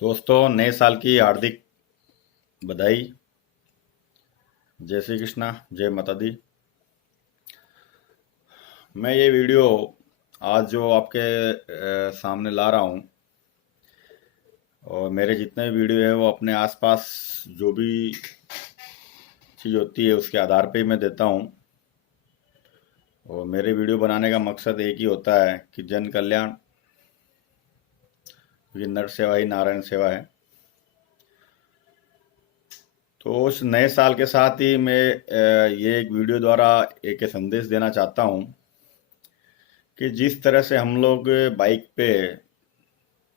दोस्तों, नए साल की हार्दिक बधाई। जय श्री कृष्णा, जय माता दी। मैं ये वीडियो आज जो आपके सामने ला रहा हूँ, और मेरे जितने भी वीडियो है वो अपने आसपास जो भी चीज़ होती है उसके आधार पे ही मैं देता हूँ। और मेरे वीडियो बनाने का मकसद एक ही होता है कि जन कल्याण, क्योंकि नर सेवा ही नारायण सेवा है। तो उस नए साल के साथ ही मैं ये एक वीडियो द्वारा एक संदेश देना चाहता हूँ कि जिस तरह से हम लोग बाइक पे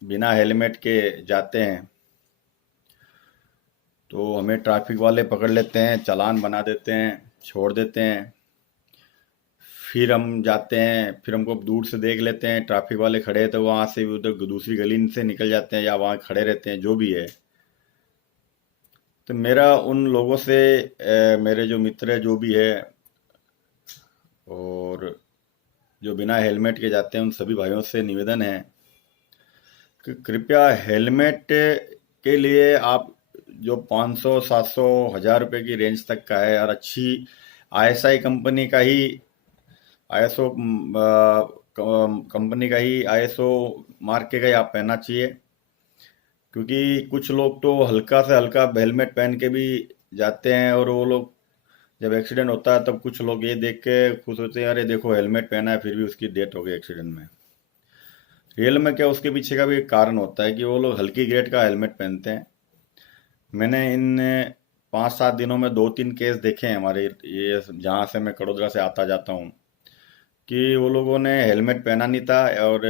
बिना हेलमेट के जाते हैं तो हमें ट्रैफिक वाले पकड़ लेते हैं, चालान बना देते हैं, छोड़ देते हैं। फिर हम जाते हैं, फिर हमको दूर से देख लेते हैं, ट्रैफिक वाले खड़े हैं तो वहाँ से उधर दूसरी गली से निकल जाते हैं या वहाँ खड़े रहते हैं, जो भी है। तो मेरा उन लोगों से मेरे जो मित्र है जो भी है और जो बिना हेलमेट के जाते हैं उन सभी भाइयों से निवेदन है कि कृपया हेलमेट के लिए आप जो 500, 700, 1000 रुपये की रेंज तक का है और अच्छी आईएसआई कंपनी का ही आईएसओ कंपनी का ही आईएसओ मार्क के का ही आप पहनना चाहिए। क्योंकि कुछ लोग तो हल्का से हल्का हेलमेट पहन के भी जाते हैं और वो लोग जब एक्सीडेंट होता है तब कुछ लोग ये देख के खुश होते हैं, अरे देखो हेलमेट पहना है फिर भी उसकी डेथ हो गई एक्सीडेंट में। रियल में क्या उसके पीछे का भी एक कारण होता है कि वो लोग हल्की ग्रेड का हेलमेट पहनते हैं। मैंने इन 5-7 दिनों में 2-3 केस देखे हैं हमारे ये जहाँ से मैं कड़ोदरा से आता जाता हूँ, कि वो लोगों ने हेलमेट पहना नहीं था और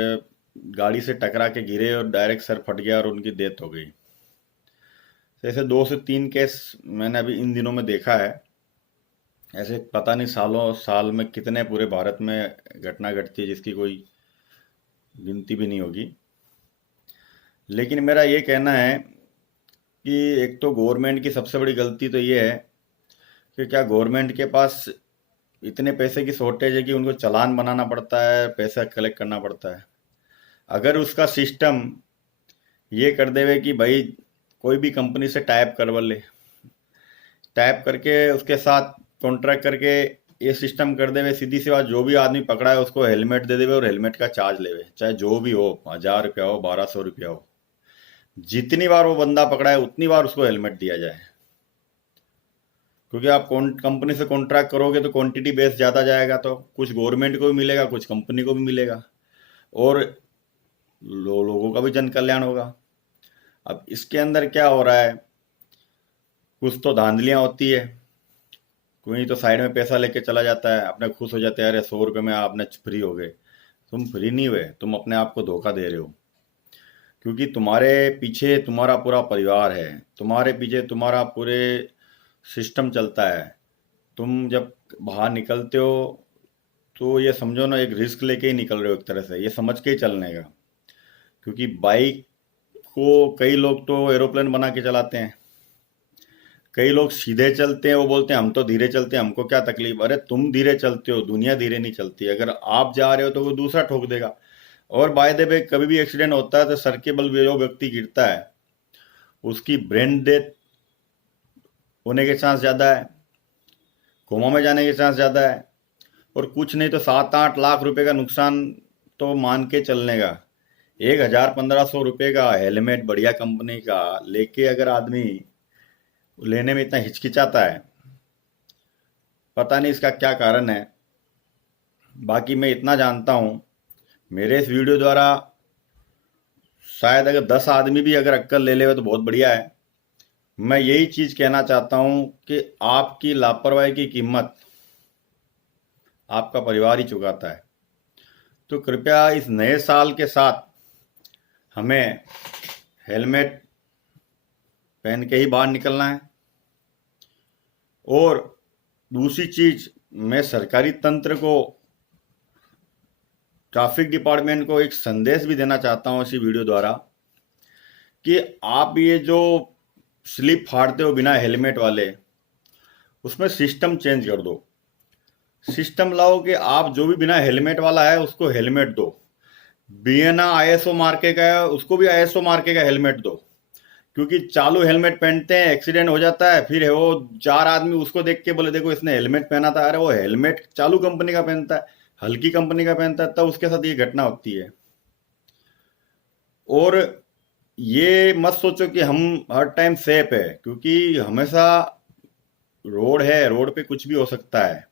गाड़ी से टकरा के गिरे और डायरेक्ट सर फट गया और उनकी डेथ हो गई। तो ऐसे 2 से 3 केस मैंने अभी इन दिनों में देखा है। ऐसे पता नहीं सालों साल में कितने पूरे भारत में घटना घटती है जिसकी कोई गिनती भी नहीं होगी। लेकिन मेरा ये कहना है कि एक तो गवर्नमेंट की सबसे बड़ी गलती तो ये है कि क्या गवर्नमेंट के पास इतने पैसे की शॉर्टेज है कि उनको चालान बनाना पड़ता है, पैसा कलेक्ट करना पड़ता है। अगर उसका सिस्टम ये कर देवे कि भाई कोई भी कंपनी से टाइप करवा ले, टाइप करके उसके साथ कॉन्ट्रैक्ट करके ये सिस्टम कर देवे, सीधी सी बात, जो भी आदमी पकड़ा है उसको हेलमेट दे देवे और हेलमेट का चार्ज लेवे, चाहे जो भी हो, 1000 रुपया हो, 1200 रुपया हो। जितनी बार वो बंदा पकड़ा है उतनी बार उसको हेलमेट दिया जाए। क्योंकि आप कंपनी से कॉन्ट्रैक्ट करोगे तो क्वांटिटी बेस ज़्यादा जाएगा, तो कुछ गवर्नमेंट को भी मिलेगा, कुछ कंपनी को भी मिलेगा और लोगों का भी जन कल्याण होगा। अब इसके अंदर क्या हो रहा है, कुछ तो धांधलियाँ होती है। कोई तो साइड में पैसा लेके चला जाता है, अपने खुश हो जाते हैं, अरे 100 रुपये में आपने फ्री हो गए। तुम फ्री नहीं हुए, तुम अपने आप को धोखा दे रहे हो। क्योंकि तुम्हारे पीछे तुम्हारा पूरा परिवार है, तुम्हारे पीछे तुम्हारा पूरे सिस्टम चलता है। तुम जब बाहर निकलते हो तो ये समझो ना, एक रिस्क लेके ही निकल रहे हो, एक तरह से ये समझ के ही चलने का। क्योंकि बाइक को कई लोग तो एरोप्लेन बना के चलाते हैं, कई लोग सीधे चलते हैं, वो बोलते हैं हम तो धीरे चलते हैं, हमको क्या तकलीफ। अरे तुम धीरे चलते हो, दुनिया धीरे नहीं चलती। अगर आप जा रहे हो तो वो दूसरा ठोक देगा। और बाय द वे कभी भी एक्सीडेंट होता है तो सर के बल जो व्यक्ति गिरता है उसकी ब्रेन डेथ होने के चांस ज़्यादा है, कोमा में जाने के चांस ज़्यादा है। और कुछ नहीं तो 7-8 लाख रुपए का नुकसान तो मान के चलने का। 1000-1500 रुपये का हेलमेट बढ़िया कंपनी का लेके अगर आदमी लेने में इतना हिचकिचाता है, पता नहीं इसका क्या कारण है। बाकी मैं इतना जानता हूँ, मेरे इस वीडियो द्वारा शायद अगर 10 आदमी भी अगर अक्कल ले ले तो बहुत बढ़िया है। मैं यही चीज़ कहना चाहता हूँ कि आपकी लापरवाही की कीमत आपका परिवार ही चुकाता है। तो कृपया इस नए साल के साथ हमें हेलमेट पहन के ही बाहर निकलना है। और दूसरी चीज़, मैं सरकारी तंत्र को, ट्रैफिक डिपार्टमेंट को एक संदेश भी देना चाहता हूँ इसी वीडियो द्वारा कि आप ये जो स्लिप फाड़ते हो बिना हेलमेट वाले, उसमें सिस्टम चेंज कर दो। सिस्टम लाओ कि आप जो भी बिना हेलमेट वाला है उसको हेलमेट दो, बिना आईएसओ मार्के का है उसको भी आईएसओ मार्के का हेलमेट दो। क्योंकि चालू हेलमेट पहनते हैं, एक्सीडेंट हो जाता है, फिर वो 4 आदमी उसको देख के बोले देखो इसने हेलमेट पहना था, अरे वो हेलमेट चालू कंपनी का पहनता है, हल्की कंपनी का पहनता है, तब उसके साथ ये घटना होती है। और ये मत सोचो कि हम हर टाइम सेफ है, क्योंकि हमेशा रोड है, रोड पे कुछ भी हो सकता है।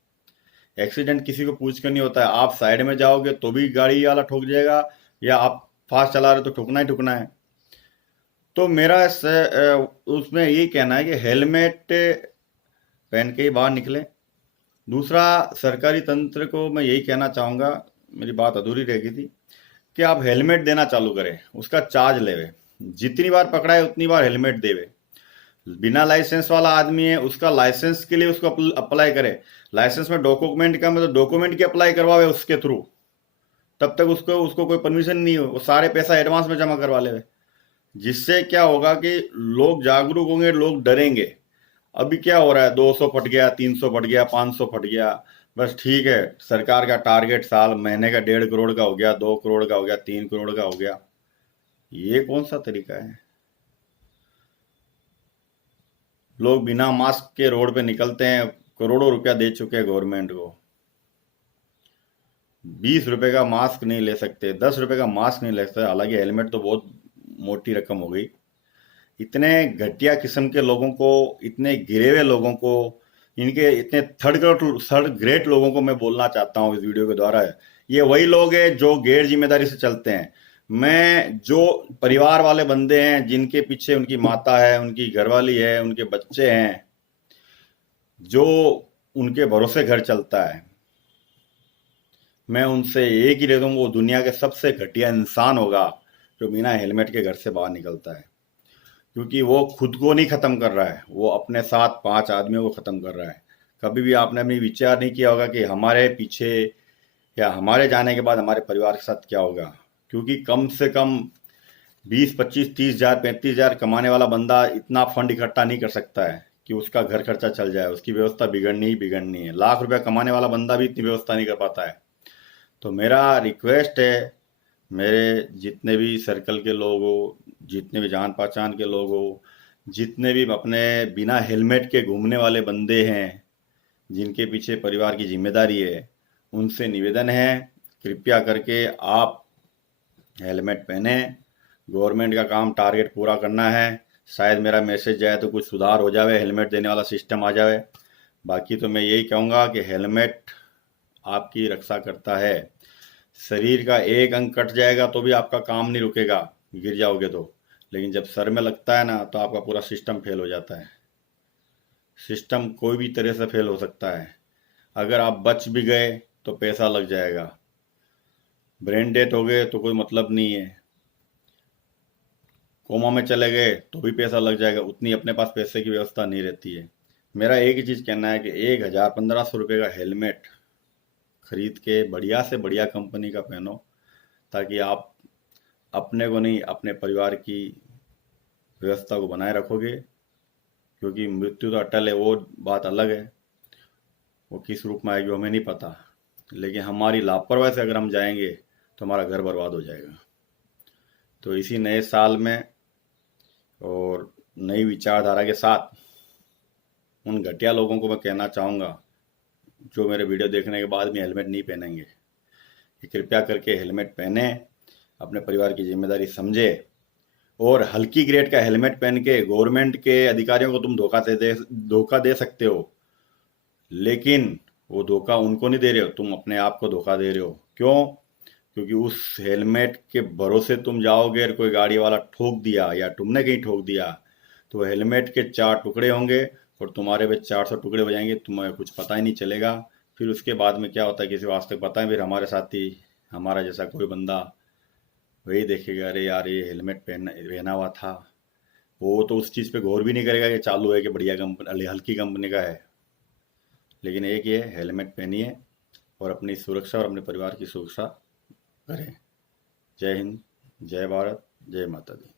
एक्सीडेंट किसी को पूछ कर नहीं होता है, आप साइड में जाओगे तो भी गाड़ी वाला ठोक जाएगा, या आप फास्ट चला रहे हो तो ठोकना ही ठोकना है। तो मेरा उसमें यही कहना है कि हेलमेट पहन के ही बाहर निकलें। दूसरा, सरकारी तंत्र को मैं यही कहना चाहूँगा, मेरी बात अधूरी रह गई थी, कि आप हेलमेट देना चालू करें, उसका चार्ज लेवे, जितनी बार पकड़ाए उतनी बार हेलमेट देवे। बिना लाइसेंस वाला आदमी है, उसका लाइसेंस के लिए उसको अप्लाई करे, लाइसेंस में डॉक्यूमेंट का मतलब डॉक्यूमेंट की अप्लाई करवावे उसके थ्रू, तब तक उसको उसको कोई परमिशन नहीं हो, वो सारे पैसा एडवांस में जमा करवा ले। जिससे क्या होगा कि लोग जागरूक होंगे, लोग डरेंगे। अभी क्या हो रहा है, 200 फट गया, 300 फट गया, 500 फट गया, बस ठीक है, सरकार का टारगेट साल महीने का 1.5 करोड़ का हो गया, 2 करोड़ का हो गया, 3 करोड़ का हो गया। ये कौन सा तरीका है? लोग बिना मास्क के रोड पे निकलते हैं, करोड़ों रुपया दे चुके हैं गवर्नमेंट को, 20 रुपए का मास्क नहीं ले सकते, 10 रुपए का मास्क नहीं ले सकते, हालांकि हेलमेट तो बहुत मोटी रकम हो गई। इतने घटिया किस्म के लोगों को, इतने गिरे हुए लोगों को, इनके इतने थर्ड ग्रेट लोगों को मैं बोलना चाहता हूँ इस वीडियो के द्वारा। ये वही लोग हैं जो गैर जिम्मेदारी से चलते हैं। मैं जो परिवार वाले बंदे हैं, जिनके पीछे उनकी माता है, उनकी घरवाली है, उनके बच्चे हैं, जो उनके भरोसे घर चलता है, मैं उनसे एक ही रहता हूँ, वो दुनिया के सबसे घटिया इंसान होगा जो बिना हेलमेट के घर से बाहर निकलता है। क्योंकि वो खुद को नहीं खत्म कर रहा है, वो अपने साथ 5 आदमियों को खत्म कर रहा है। कभी भी आपने अपनी विचार नहीं किया होगा कि हमारे पीछे या हमारे जाने के बाद हमारे परिवार के साथ क्या होगा। क्योंकि कम से कम 20, 25, 30 हजार, 35 हजार कमाने वाला बंदा इतना फंड इकट्ठा नहीं कर सकता है कि उसका घर खर्चा चल जाए, उसकी व्यवस्था बिगड़नी ही बिगड़नी है। लाख रुपया कमाने वाला बंदा भी इतनी व्यवस्था नहीं कर पाता है। तो मेरा रिक्वेस्ट है, मेरे जितने भी सर्कल के लोग हो, जितने भी जान पहचान के लोग हो, जितने भी अपने बिना हेलमेट के घूमने वाले बंदे हैं, जिनके पीछे परिवार की जिम्मेदारी है, उनसे निवेदन है, कृपया करके आप हेलमेट पहने। गवर्नमेंट का काम टारगेट पूरा करना है। शायद मेरा मैसेज जाए तो कुछ सुधार हो जाए, हेलमेट देने वाला सिस्टम आ जाए। बाकी तो मैं यही कहूँगा कि हेलमेट आपकी रक्षा करता है। शरीर का एक अंग कट जाएगा तो भी आपका काम नहीं रुकेगा, गिर जाओगे तो, लेकिन जब सर में लगता है ना, तो आपका पूरा सिस्टम फेल हो जाता है। सिस्टम कोई भी तरह से फेल हो सकता है। अगर आप बच भी गए तो पैसा लग जाएगा, ब्रेन डेथ हो गए तो कोई मतलब नहीं है, कोमा में चले गए तो भी पैसा लग जाएगा, उतनी अपने पास पैसे की व्यवस्था नहीं रहती है। मेरा एक ही चीज़ कहना है कि 1,000, 1,500 रुपये का हेलमेट खरीद के बढ़िया से बढ़िया कंपनी का पहनो, ताकि आप अपने को नहीं, अपने परिवार की व्यवस्था को बनाए रखोगे। क्योंकि मृत्यु तो अटल है, वो बात अलग है, वो किस रूप में आएगी वो हमें नहीं पता, लेकिन हमारी लापरवाही से अगर हम जाएंगे तो हमारा घर बर्बाद हो जाएगा। तो इसी नए साल में और नई विचारधारा के साथ उन घटिया लोगों को मैं कहना चाहूँगा जो मेरे वीडियो देखने के बाद भी हेलमेट नहीं पहनेंगे, कि कृपया करके हेलमेट पहने, अपने परिवार की जिम्मेदारी समझे। और हल्की ग्रेड का हेलमेट पहन के गवर्नमेंट के अधिकारियों को तुम धोखा दे सकते हो, लेकिन वो धोखा उनको नहीं दे रहे हो, तुम अपने आप को धोखा दे रहे हो। क्यों? क्योंकि उस हेलमेट के भरोसे तुम जाओगे और कोई गाड़ी वाला ठोक दिया या तुमने कहीं ठोक दिया, तो हेलमेट के 4 टुकड़े होंगे और तुम्हारे पे 400 टुकड़े हो जाएंगे, तुम्हें कुछ पता ही नहीं चलेगा। फिर उसके बाद में क्या होता है किसी को आज तक पता है? फिर हमारे साथी, हमारा जैसा कोई बंदा वही देखेगा, अरे यार ये हेलमेट पहना हुआ था, वो तो उस चीज़ पे गौर भी नहीं करेगा कि चालू है कि बढ़िया कंपनी, हल्की कंपनी का है। लेकिन एक ये हेलमेट पहनिए और अपनी सुरक्षा और अपने परिवार की सुरक्षा करें। जय हिंद, जय भारत, जय माता दी।